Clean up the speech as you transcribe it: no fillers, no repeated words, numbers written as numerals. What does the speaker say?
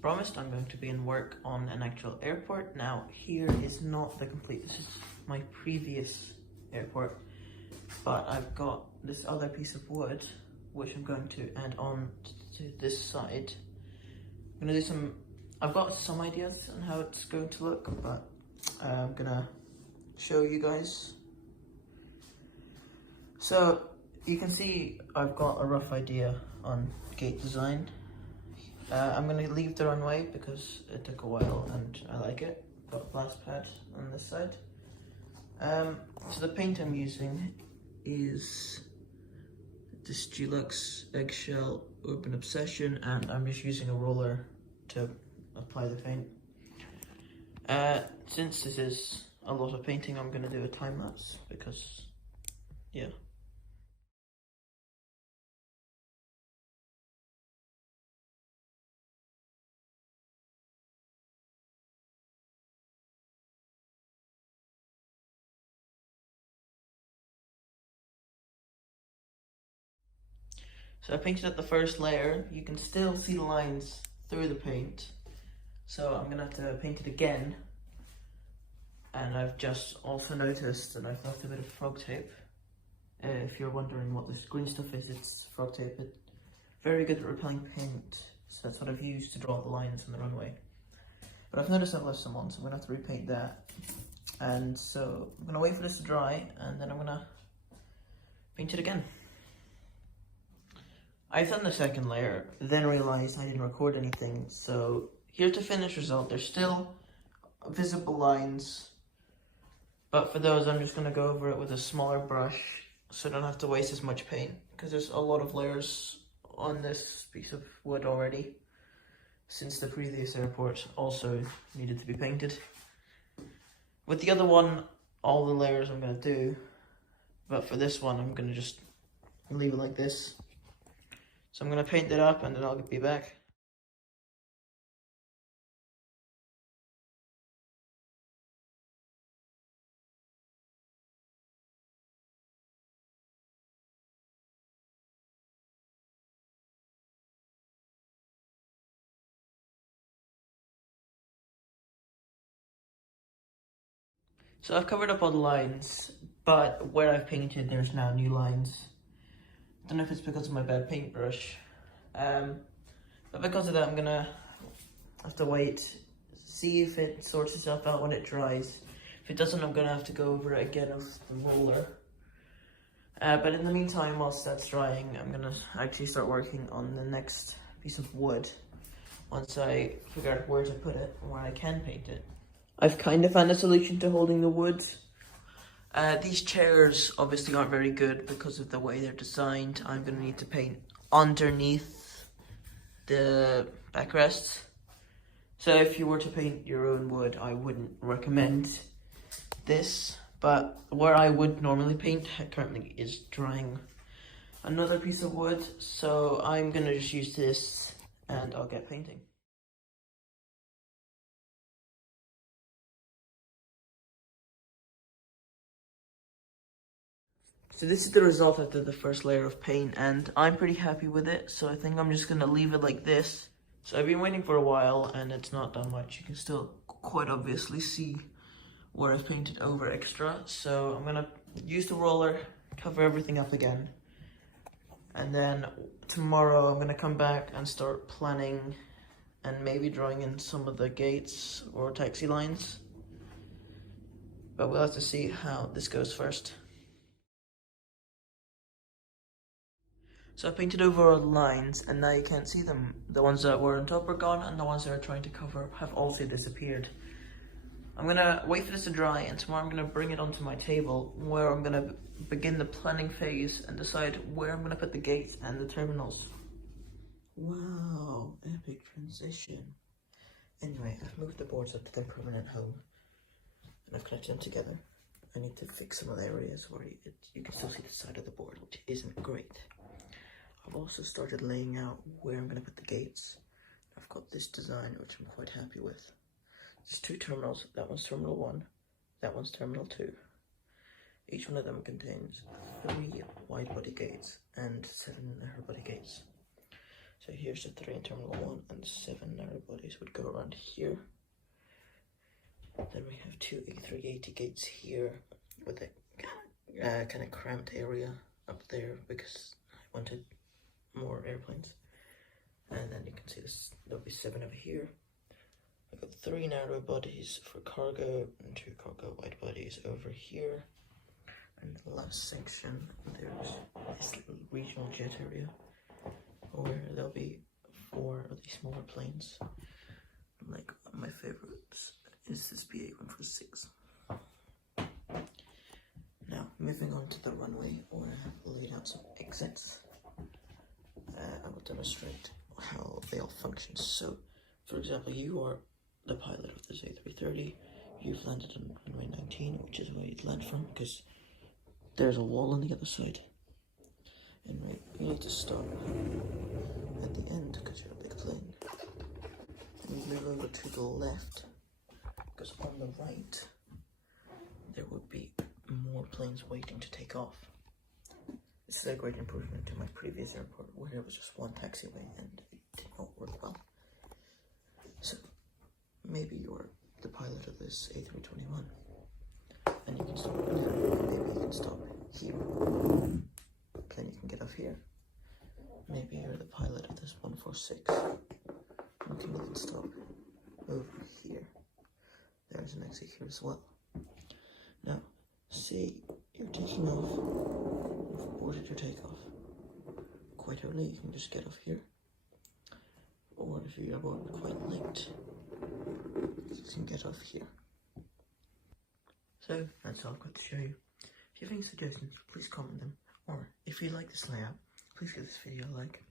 promised, I'm going to be in work on an actual airport. Now, here is not the complete, this is my previous airport, but I've got this other piece of wood, which I'm going to add on to this side. I'm gonna do some, I've got some ideas on how it's going to look, but I'm gonna show you guys. So, you can see I've got a rough idea on gate design. I'm going to leave the runway because it took a while and I like it. Got a glass pad on this side. So the paint I'm using is this Dulux Eggshell Urban Obsession, and I'm just using a roller to apply the paint. Since this is a lot of painting, I'm going to do a time lapse because, yeah. So I painted up the first layer. You can still see the lines through the paint. So I'm gonna have to paint it again. And I've just also noticed that I've left a bit of frog tape. If you're wondering what this green stuff is, it's frog tape. It's very good at repelling paint. So that's what I've used to draw the lines on the runway. But I've noticed I've left some on, so I'm gonna have to repaint that. And so I'm gonna wait for this to dry, and then I'm gonna paint it again. I've done the second layer, then realized I didn't record anything, so here's the finished result. There's still visible lines, but for those I'm just going to go over it with a smaller brush so I don't have to waste as much paint, because there's a lot of layers on this piece of wood already, since the previous airport also needed to be painted. With the other one, all the layers I'm going to do, but for this one I'm going to just leave it like this. So I'm going to paint it up and then I'll be back. So I've covered up all the lines, but where I've painted there's now new lines. I don't know if it's because of my bad paintbrush, but because of that I'm gonna have to wait, see if it sorts itself out when it dries. If it doesn't, I'm gonna have to go over it again with the roller. But in the meantime, whilst that's drying, I'm gonna actually start working on the next piece of wood once I figure out where to put it and where I can paint it. I've kind of found a solution to holding the wood. These chairs obviously aren't very good because of the way they're designed. I'm going to need to paint underneath the backrests. So if you were to paint your own wood, I wouldn't recommend this. But where I would normally paint currently is drying another piece of wood. So I'm going to just use this and I'll get painting. So this is the result after the first layer of paint, and I'm pretty happy with it, so I think I'm just going to leave it like this. So I've been waiting for a while, and it's not done much. You can still quite obviously see where I've painted over extra. So I'm going to use the roller, cover everything up again. And then tomorrow I'm going to come back and start planning and maybe drawing in some of the gates or taxi lines. But we'll have to see how this goes first. So I painted over all the lines, and now you can't see them. The ones that were on top are gone, and the ones that are trying to cover have also disappeared. I'm gonna wait for this to dry, and tomorrow I'm gonna bring it onto my table, where I'm gonna begin the planning phase and decide where I'm gonna put the gates and the terminals. Wow, epic transition. Anyway, I've moved the boards up to their permanent home, and I've connected them together. I need to fix some of the areas where you can still see the side of the board, which isn't great. I've also started laying out where I'm going to put the gates. I've got this design, which I'm quite happy with. There's two terminals. That one's terminal 1, that one's terminal 2. Each one of them contains 3 wide body gates and 7 narrow body gates. So here's the 3 in terminal 1 and 7 narrow bodies go around here. Then we have two A380 gates here with a kind of cramped area up there because I wanted more airplanes. And then you can see this, there'll be 7 over here. I've got 3 narrow bodies for cargo and 2 cargo wide bodies over here. And the last section, there's this little regional jet area where there'll be 4 of these smaller planes. Like, one of my favorites is this BA-146. Now, moving on to the runway, where I have laid out some exits. I will demonstrate how they all function. So, for example, you are the pilot of this A330. You've landed on runway 19, which is where you'd land from, because there's a wall on the other side. And right, you need to stop at the end, because you're a big plane. And you move over to the left, because on the right, there would be more planes waiting to take off. This is a great improvement to my previous airport, where there was just one taxiway and it did not work well. So, maybe you're the pilot of this A321, and you can stop right now. Maybe you can stop here. Then you can get off here. Maybe you're the pilot of this 146. You can even stop over here. There's an exit here as well. Now, say you're taking off, you've aborted your takeoff. Quite early, you can just get off here. Or if you abort quite late, you can get off here. So, that's all I've got to show you. If you have any suggestions, please comment them. Or, if you like this layout, please give this video a like.